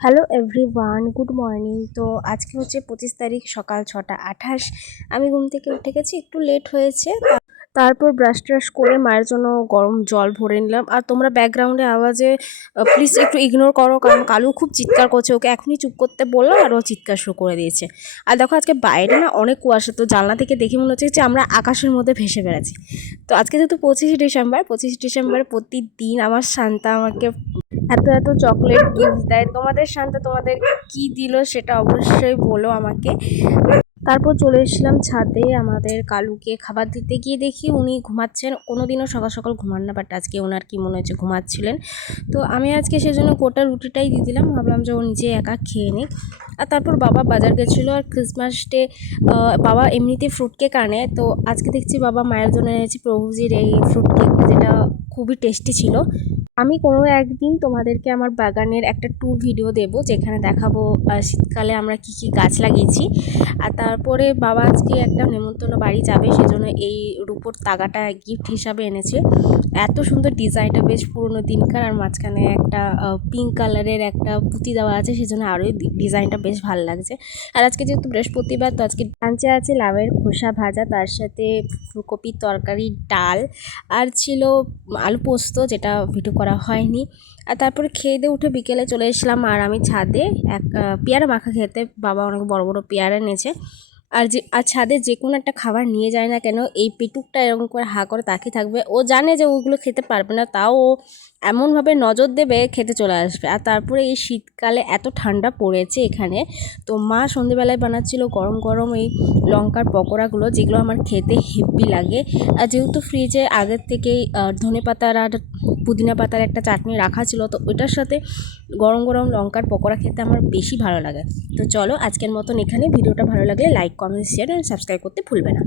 Hello everyone, good morning. তো আজকে হচ্ছে 25 তারিখ, সকাল 6টা 28। আমি ঘুম থেকে উঠে গেছি, একটু লেট হয়েছে। তারপর ব্রাশ ট্রাশ করে মায়ের জন্য গরম জল ভরে নিলাম। আর তোমরা ব্যাকগ্রাউন্ডে আওয়াজে প্লিজ একটু ইগনোর করো, কারণ কালু খুব চিৎকার করছে। ওকে এখনই চুপ করতে বললাম আর ও চিৎকার শুরু করে দিয়েছে। আর দেখো আজকে বাইরে না অনেক কুয়াশা, তো জানলা থেকে দেখে মনে হচ্ছে যে আমরা আকাশের মধ্যে ভেসে বেড়াচ্ছি। তো আজকে যেহেতু 25শে ডিসেম্বর, 25শে ডিসেম্বরে প্রতিদিন আমার শান্তা আমাকে এত এত চকলেট গিফট দেয়। তোমাদের শান্তা তোমাদের কি দিল সেটা অবশ্যই বলো আমাকে। তারপর চলে এসেছিলাম ছাদে আমাদের কালুকে খাবার দিতে, গিয়ে দেখি উনি ঘুমাচ্ছেন। কোনোদিনও সকাল সকাল ঘুমান না, বাট আজকে ওনার কি মনে হচ্ছে ঘুমাচ্ছিলেন। তো আমি আজকে সেজন্য গোটা রুটিটাই দিয়ে দিলাম, ভাবলাম যে ও নিজে একা খেয়ে নিক। আর তারপর বাবা বাজার গেছিলো, আর ক্রিসমাস ডে বাবা এমনিতে ফ্রুট কেক আনে। তো আজকে দেখছি বাবা মায়ের জন্য এনেছি প্রভুজির এই ফ্রুট কেক, যেটা খুবই টেস্টি ছিল। আমি কোনো একদিন তোমাদেরকে আমার বাগানের একটা ট্যুর ভিডিও দেব, যেখানে দেখাবো শীতকালে আমরা কি কি গাছ লাগিয়েছি। আর তারপরে বাবা আজকে একটা নেমন্তন্ন বাড়ি যাবে, সেজন্য এই রূপোর তাগাটা গিফট হিসাবে এনেছে। এত সুন্দর ডিজাইনটা, বেশ পুরনো দিনকার, আর মাঝখানে একটা পিঙ্ক কালারের একটা পুঁতি দেওয়া আছে, সেজন্য আরোই ডিজাইনটা বেশ ভালো লাগছে। আর আজকে যেহেতু বৃহস্পতিবার, তো আজকে লাঞ্চে আছে লাউয়ের খোসা ভাজা, তার সাথে ফুলকপির তরকারি, ডাল, আর ছিল আলু পোস্ত, যেটা ভিডিও করা হয়নি। আর তারপরে খেয়ে দিয়ে উঠে বিকেলে চলে এসেছিলাম আর আমি ছাদে এক পেয়ারা মাখা খেতে। বাবা অনেক বড় বড় পেয়ারা এনেছে। আর ছাদে যে কোনো একটা খাবার নিয়ে যায় না কেন, এই পেটুকটা এরকম করে হা করে তাকিয়ে থাকবে। ও জানে যে ওগুলো খেতে পারবে না, তাও ও এমনভাবে নজর দেবে, খেতে চলে আসবে। আর তারপরে এই শীতকালে এত ঠান্ডা পড়েছে এখানে, তো মা সন্ধেবেলায় বানাচ্ছিল গরম গরম এই লঙ্কার পকোড়াগুলো, যেগুলো আমার খেতে হেব্বি লাগে। আর যেহেতু ফ্রিজে আগের থেকেই ধনে পাতার আর পুদিনা পাতার একটা চাটনি রাখা ছিল, তো ওইটার সাথে গরম গরম লঙ্কার পকোড়া খেতে আমার বেশি ভালো লাগে। তো চলো আজকের মতন এখানে। ভিডিওটা ভালো লাগলে like, comment, share and subscribe করতে ভুলবে না।